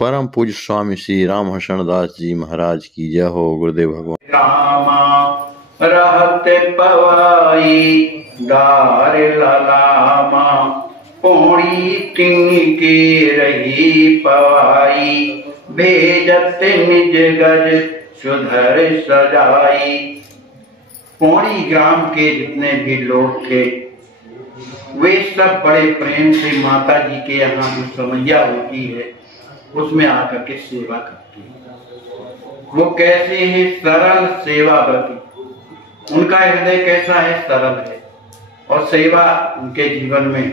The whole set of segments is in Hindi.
परम पूज्य स्वामी श्री रामहर्षण दास जी महाराज की जय हो। गुरुदेव भगवान। रामा रहते पवाई दार ललामा पौड़ी तिन के रही पवाई भेजत निज गज सुधर सजाई। पौड़ी ग्राम के जितने भी लोग थे वे सब बड़े प्रेम से माता जी के यहाँ जो समैया होती है उसमें आकर के सेवा करती है। वो कैसे है सरल सेवा व्रती, उनका हृदय कैसा है, सरल है, और सेवा उनके जीवन में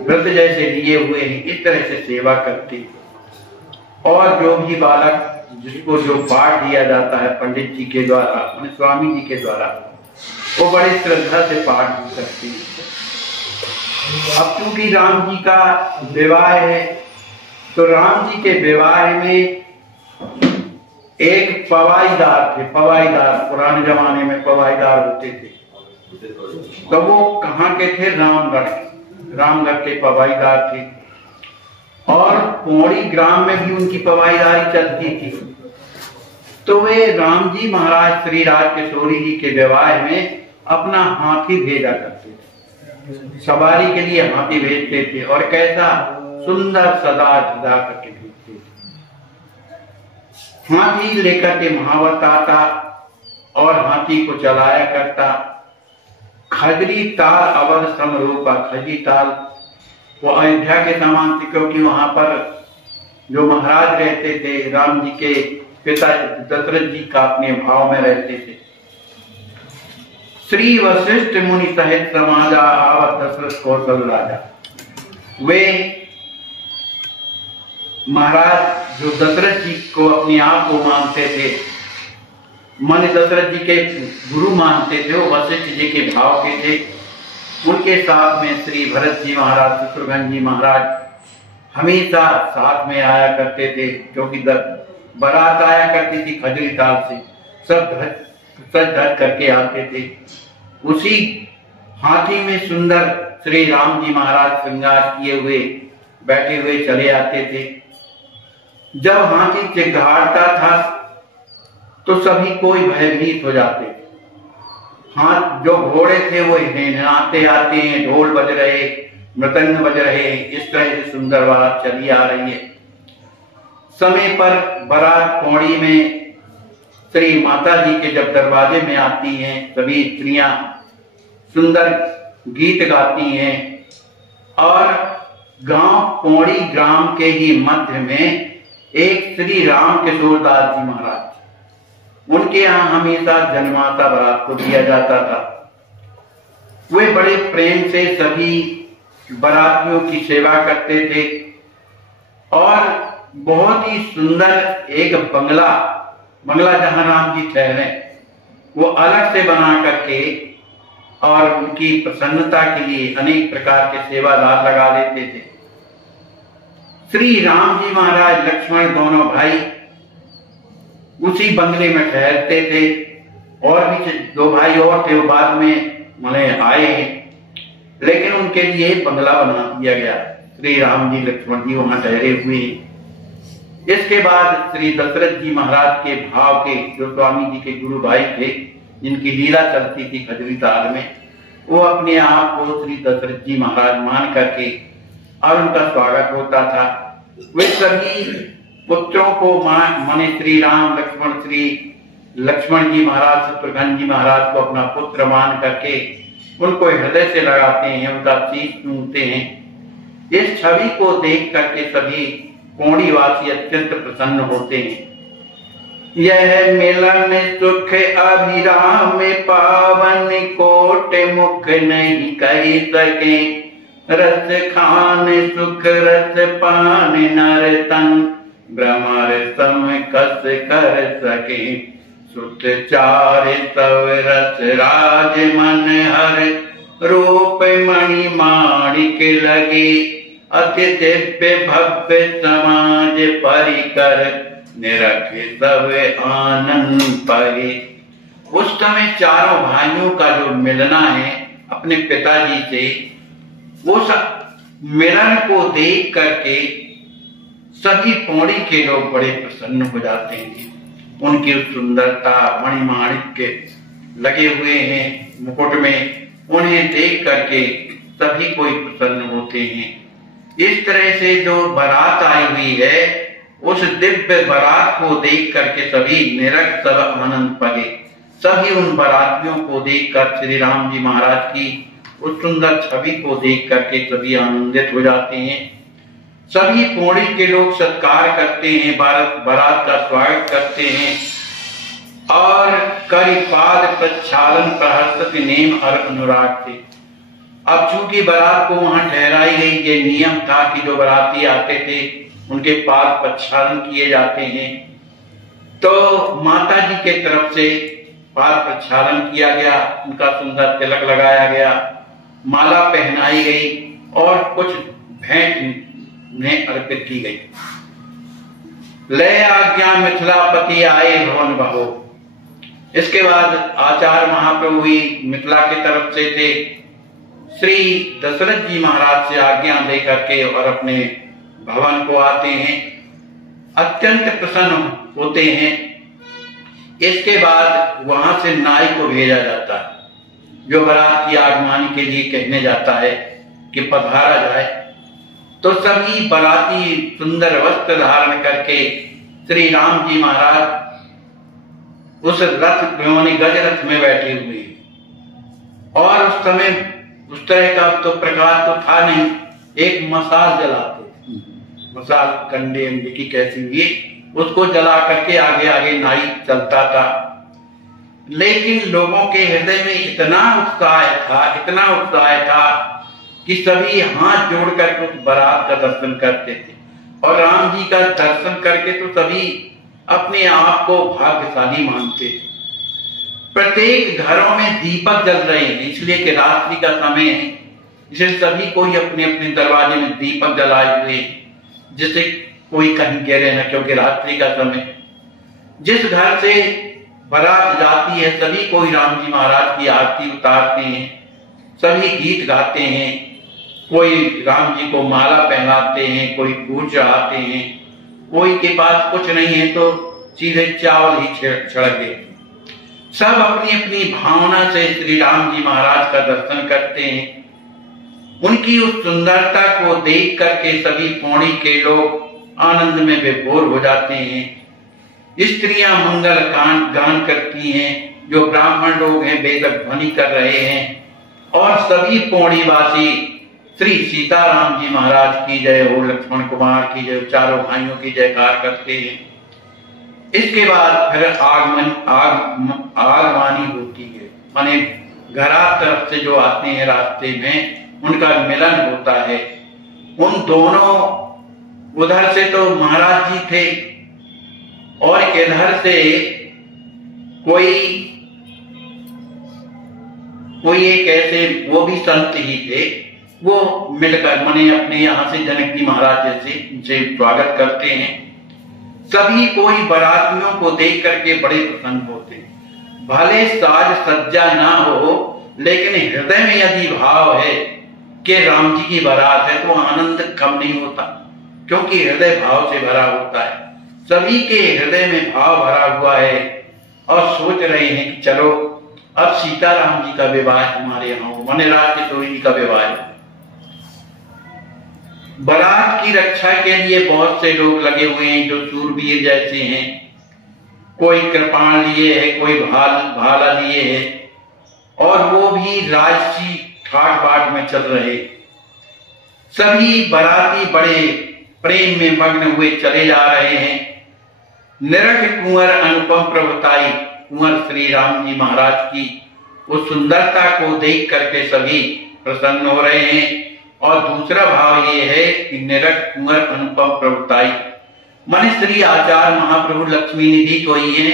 व्रत जैसे लिए हुए हैं इस तरह से सेवा करती है। और जो भी बालक जिसको जो पाठ दिया जाता है पंडित जी के द्वारा, स्वामी जी के द्वारा, वो बड़ी श्रद्धा से पाठ करती है। अब चूंकि राम जी का विवाह है तो राम जी के विवाह में एक पवाईदार थे। पवाईदार पुराने जमाने में पवाईदार होते थे, तो वो कहाँ के थे? रामगढ़ के पवाईदार थे। और पौड़ी ग्राम में भी उनकी पवाईदारी चलती थी। तो वे राम जी महाराज श्री राज किशोरी जी के विवाह में अपना हाथी भेजा करते थे, सवारी के लिए हाथी भेजते थे। और कैसा सुंदर सदा सजा करके भेजते थे। हाथी लेकर के महावत आता और हाथी को चलाया करता। खजरी ताल अवध समरूपा, खजरी ताल वो अयोध्या के समान थी, क्योंकि वहां पर जो महाराज रहते थे राम जी के पिता दशरथ जी का अपने भाव में रहते थे। श्री वशिष्ठ मुनि सहित समाजा आवत दशरथ कौशल राजा। वे महाराज जो दशरथ जी को अपने आप को मानते थे, मन दशरथ जी के गुरु मानते थे, वो वशिष्ठ जी के भाव के थे। उनके साथ में श्री भरत जी महाराज, शत्रुघ्न जी महाराज हमेशा साथ में आया करते थे, क्योंकि बारात आया करती थी खजरी ताल से, सब सज धज करके आते थे। उसी हाथी में सुंदर श्री राम जी महाराज श्रृंगार किए हुए बैठे हुए चले आते थे। जब हाथी चिघाड़ता था तो सभी कोई भयभीत हो जाते। हाथ जो घोड़े थे वो हिलाते आते हैं, ढोल बज रहे, मृदंग बज रहे, इस तरह से सुंदर बारात चली आ रही है। समय पर बारात पौड़ी में श्री माता जी के जब दरवाजे में आती हैं, सभी स्त्रियां सुंदर गीत गाती हैं। और गांव पौड़ी ग्राम के ही मध्य में एक श्री राम किशोर दास जी महाराज, उनके यहाँ हमेशा जन्माता बारात को दिया जाता था। वे बड़े प्रेम से सभी बारातियों की सेवा करते थे। और बहुत ही सुंदर एक बंगला जहां राम जी ठहरे वो अलग से बना करके और उनकी प्रसन्नता के लिए अनेक प्रकार के सेवादार लगा देते थे। श्री राम जी महाराज लक्ष्मण दोनों भाई उसी बंगले में ठहरते थे। और भी दो भाई और थे, वो बाद में मने आए हैं, लेकिन उनके लिए बंगला बना दिया गया। श्री राम जी लक्ष्मण जी वहां ठहरे हुए। इसके बाद श्री दशरथ जी महाराज के भाव के जो स्वामी जी के गुरु भाई थे, जिनकी लीला चलती थी खजरी ताल में, वो अपने आप को श्री दशरथ जी महाराज मान करके और उनका स्वागत होता था। वे सभी पुत्रों को माने श्री राम श्री लक्ष्मण जी महाराज, शत्रुघ्न जी महाराज को अपना पुत्र मान करके उनको हृदय से लगाते हैं, उनका शीश चूमते हैं। इस छवि को देख करके सभी पौड़ी वासी अत्यंत प्रसन्न होते हैं। यह मिलन सुख अभिराम पावन कोट मुख नहीं कह सके, रस खान सुख रस पान नर तन भ्रमर सम कस कर सके। सुत चार तव रस राज मन हर रूप मणि माणिक लगे। अति दिव्य भव्य समाज परिकर निरख सब आनंद परे। उस समय चारों भाइयों का जो मिलना है अपने पिताजी से, वो सब मिलन को देख करके सभी पौड़ी के लोग बड़े प्रसन्न हो जाते हैं। उनकी सुंदरता, मणिमाणिक्य लगे हुए हैं मुकुट में, उन्हें देख करके सभी कोई प्रसन्न होते हैं। इस तरह से जो बारात आई हुई है, उस दिव्य बारात को देख करके सभी निरख सब आनंद पगे। सभी उन बारातियों को देखकर, श्री राम जी महाराज की उस सुंदर छवि को देख करके सभी आनंदित हो जाते हैं। सभी पौड़ी के लोग सत्कार करते हैं, बारात का स्वागत करते हैं और करिपाद प्रक्षालन प्रहर्षति नेम और अनुराग थे। अब चूंकि बारात को वहां ठहराई गई, ये नियम था कि जो बाराती आते थे उनके पाद प्रक्षालन किए जाते हैं। तो माता जी के तरफ से पाद प्रक्षालन किया गया, उनका सुंदर तिलक लगाया गया, माला पहनाई गई और कुछ भेंट उन्हें अर्पित की गई। ले आज्ञा मिथिलापति आए भवन बहो। इसके बाद आचार्य महाप्रभु भी मिथिला की तरफ से थे। श्री दशरथ जी महाराज से आज्ञा दे करके और अपने भवन को आते हैं, अत्यंत प्रसन्न होते हैं। इसके बाद वहां से नाई को भेजा जाता है, जो बारात की आगमनी के लिए कहने जाता है कि पधारा जाए। तो सभी बाराती सुंदर वस्त्र धारण करके श्री राम जी महाराज उस रथ यानी गज रथ में बैठे हुए, और उस समय उस तरह का तो प्रकाश तो था नहीं, एक मसाल जलाते, मसाल कंडे अंडे की कैसी हुई, उसको जला करके आगे आगे नाई चलता था। लेकिन लोगों के हृदय में इतना उत्साह था कि सभी हाथ जोड़ करके उस बारात का दर्शन करते थे, और राम जी का दर्शन करके तो सभी अपने आप को भाग्यशाली मानते थे। प्रत्येक घरों में दीपक जल रहे हैं, इसलिए कि रात्रि का समय है, इसलिए सभी कोई अपने अपने दरवाजे में दीपक जलाए हुए, जिससे कोई कहीं गिरे न, क्योंकि रात्रि का समय। जिस घर से बारात जाती है सभी कोई राम जी महाराज की आरती उतारते हैं, सभी गीत गाते हैं, कोई राम जी को माला पहनाते हैं, कोई फूल चढ़ाते हैं, कोई के पास कुछ नहीं है तो सीधे चावल ही छिड़क देते। सब अपनी अपनी भावना से श्री राम जी महाराज का दर्शन करते हैं। उनकी उस सुंदरता को देख करके सभी पौड़ी के लोग आनंद में विभोर हो जाते हैं। स्त्रियां मंगल गान करती हैं, जो ब्राह्मण लोग हैं वेद ध्वनि कर रहे हैं, और सभी पौड़ीवासी श्री सीताराम जी महाराज की जय हो, लक्ष्मण कुमार की जय, चारों भाइयों की जयकार करते हैं। इसके बाद फिर आगवानी होती है, माने घरा तरफ से जो आते हैं रास्ते में उनका मिलन होता है। उन दोनों, उधर से तो महाराज जी थे और इधर से कोई एक ऐसे, वो भी संत ही थे, वो मिलकर माने अपने यहाँ से जनक जी महाराज जैसे उनसे स्वागत करते हैं। सभी कोई बारातियों को देख करके बड़े प्रसन्न होते हैं। भले साज सज्जा ना हो, लेकिन हृदय में यदि भाव है कि राम जी की बारात है तो आनंद कम नहीं होता, क्योंकि हृदय भाव से भरा होता है। सभी के हृदय में भाव भरा हुआ है और सोच रहे हैं कि चलो अब सीताराम जी का विवाह हमारे यहाँ हो, माने राज किशोरी जी का विवाह है। बारात की रक्षा के लिए बहुत से लोग लगे हुए हैं, जो सूरवीर जैसे हैं, कोई कृपाण लिए है, कोई भाला लिए है, और वो भी राजसी ठाट बाट में चल रहे। सभी बाराती बड़े प्रेम में मग्न हुए चले जा रहे हैं। निरख कुंवर अनुपम प्रभुताई, कुंवर श्री राम जी महाराज की उस सुंदरता को देख करके सभी प्रसन्न हो रहे हैं। और दूसरा भाव ये है कि निरख कुंवर अनुपम प्रभुताई, मन श्री आचार्य महाप्रभु लक्ष्मी निधि को ये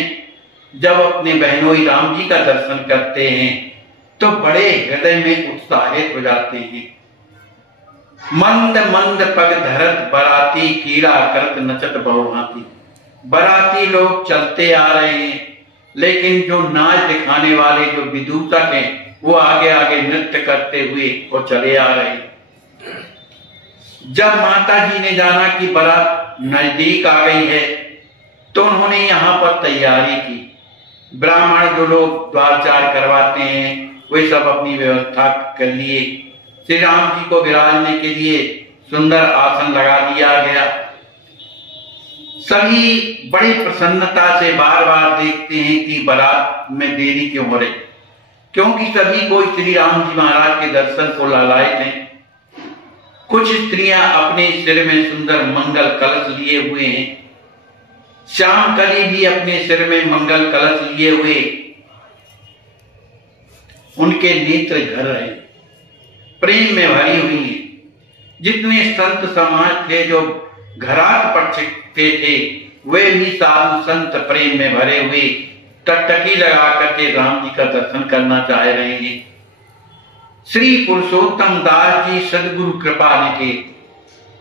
जब अपने बहनोई राम जी का दर्शन करते हैं तो बड़े हृदय में उत्साहित हो जाते हैं। मंद मंद पग धरत बराती, कीड़ा करत नचत बहुभांति। बराती लोग चलते आ रहे हैं, लेकिन जो नाच दिखाने वाले जो विदूषक हैं वो आगे आगे नृत्य करते हुए वो चले आ रहे हैं। जब माता जी ने जाना कि बारात नजदीक आ गई है तो उन्होंने यहाँ पर तैयारी की। ब्राह्मण जो लोग द्वारचार करवाते हैं वे सब अपनी व्यवस्था कर लिए। श्री राम जी को विराजने के लिए सुंदर आसन लगा दिया गया। सभी बड़ी प्रसन्नता से बार बार देखते हैं कि बारात में देरी क्यों हो रही, क्योंकि सभी को श्री राम जी महाराज के दर्शन को लालायित हैं। कुछ स्त्रियां अपने सिर में सुंदर मंगल कलश लिए हुए हैं। श्याम कली भी अपने सिर में मंगल कलश लिए हुए उनके नेत्र घर रहे, प्रेम में भरी हुई है। जितने संत समाज थे जो घरात पर छिपते थे वे भी साधु संत प्रेम में भरे हुए टकटकी लगा करके राम जी का दर्शन करना चाह रहे हैं। श्री पुरुषोत्तम दास जी सदगुरु कृपा के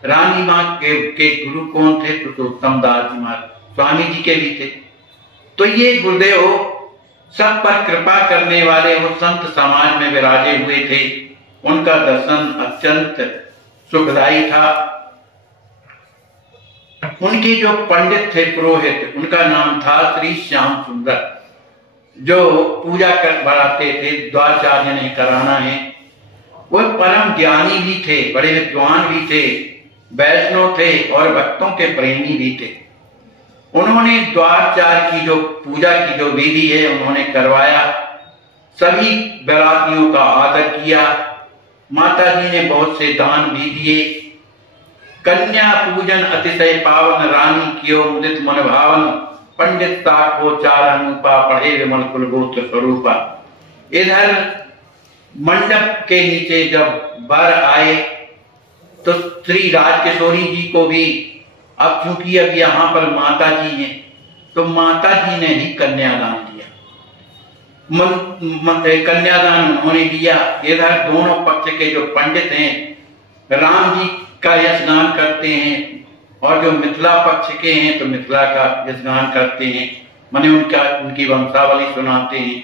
रानी माँ के गुरु कौन थे? पुरुषोत्तम दास जी महाराज स्वामी जी के भी थे। तो ये गुरुदेव सब पर कृपा करने वाले वो संत समाज में विराजे हुए थे। उनका दर्शन अत्यंत सुखदायी था। उनके जो पंडित थे पुरोहित, उनका नाम था श्री श्याम सुंदर, जो पूजा कर बढ़ाते थे, द्वारचार्य नहीं कराना है। वो परम ज्ञानी भी थे, बड़े विद्वान भी थे, वैष्णव थे और भक्तों के प्रेमी भी थे। उन्होंने द्वारचार की जो पूजा की जो विधि है उन्होंने करवाया। सभी बरातियों का आदर किया। माता जी ने बहुत से दान भी दिए। कन्या पूजन अतिशय पावन, रानी कियो मुदित मन भावन, पंडित ताको चार अनुपा, पढ़े विमल कुल गोत्र स्वरूपा। इधर मंडप के नीचे जब वर आए तो श्री राजकिशोरी जी को भी, अब चूंकि अब यहाँ पर माता जी हैं तो माता जी ने ही कन्यादान दिया। कन्यादान उन्होंने दिया। इधर दोनों पक्ष के जो पंडित हैं राम जी का यशगान करते हैं और जो मिथिला पक्ष के हैं तो मिथिला का यशगान करते हैं, माने उनकी वंशावली सुनाते हैं।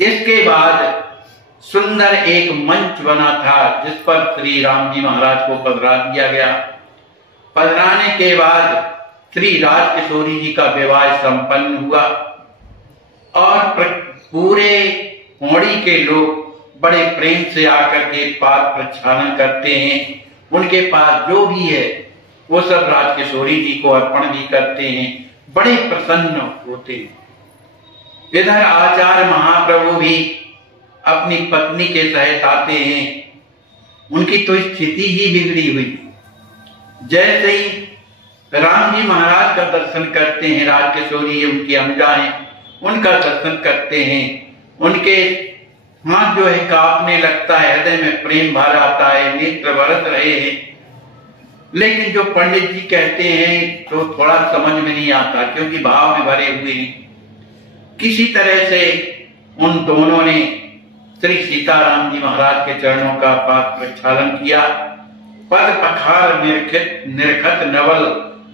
इसके बाद सुंदर एक मंच बना था जिस पर श्री राम जी महाराज को पधरा दिया गया। पधराने के बाद श्री राजकिशोरी जी का विवाह संपन्न हुआ और पूरे पौड़ी के लोग बड़े प्रेम से आकर के पाद प्रक्षालन करते हैं। उनके पास जो भी है वो सब राजकिशोरी जी को अर्पण भी करते हैं, बड़े प्रसन्न होते हैं। इधर आचार्य महाप्रभु भी अपनी पत्नी के सहित आते हैं। उनकी तो स्थिति ही बिगड़ी हुई। जैसे ही राम जी महाराज का दर्शन करते हैं, राजकिशोरी उनकी अनुजाएं उनका दर्शन करते हैं, उनके हाथ जो है कांपने लगता है, हृदय में प्रेम भर आता है, नेत्र बरस रहे हैं। लेकिन जो पंडित जी कहते हैं तो थोड़ा समझ में नहीं आता क्योंकि भाव में भरे हुए हैं। किसी तरह से उन दोनों ने श्री सीताराम जी महाराज के चरणों का पाद प्रक्षालन किया। पद पखार निरखत नवल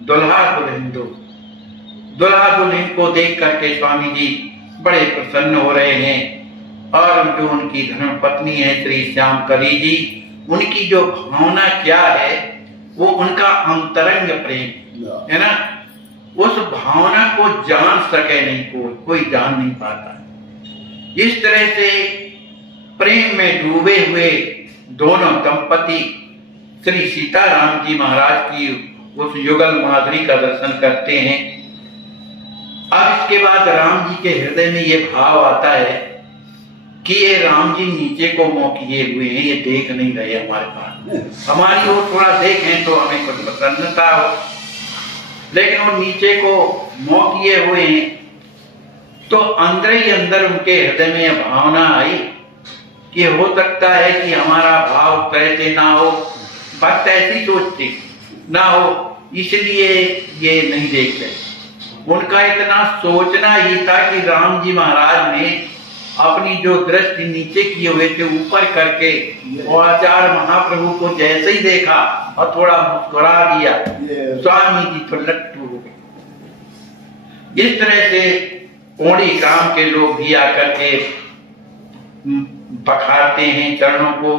दुल्हा दुल्हिंदो। दुल्हा दुल्हन को देख करके स्वामी जी बड़े प्रसन्न हो रहे हैं। और जो उनकी धर्म पत्नी है श्री श्याम कली जी, उनकी जो भावना क्या है वो उनका अंतरंग प्रेम है ना, उस भावना को जान सके नहीं कोई जान नहीं पाता। इस तरह से प्रेम में डूबे हुए दोनों दंपति श्री सीताराम जी महाराज की उस युगल माधुरी का दर्शन करते हैं। अब इसके बाद राम जी के हृदय में ये भाव आता है कि ये राम जी नीचे को मुंह किए हुए हैं, ये देख नहीं रहे हमारे पास, हमारी ओर थोड़ा देखें तो हमें कुछ प्रसन्नता हो, लेकिन वो नीचे को मुंह किए हुए हैं। तो अंदर ही अंदर उनके हृदय में यह भावना आई कि हो सकता है कि हमारा भाव कैसे ना हो, भक्त ऐसी सोचते ना हो, इसलिए ये नहीं देख रहे। उनका इतना सोचना ही था कि राम जी महाराज ने अपनी जो दृष्टि नीचे किए हुए थे ऊपर करके आचार्य महाप्रभु को जैसे ही देखा और थोड़ा मुस्कुरा दिया, स्वामी जी तो लट्टू हो गए। इस तरह से पौड़ी ग्राम के लोग भी आकर के पखारते हैं चरणों को।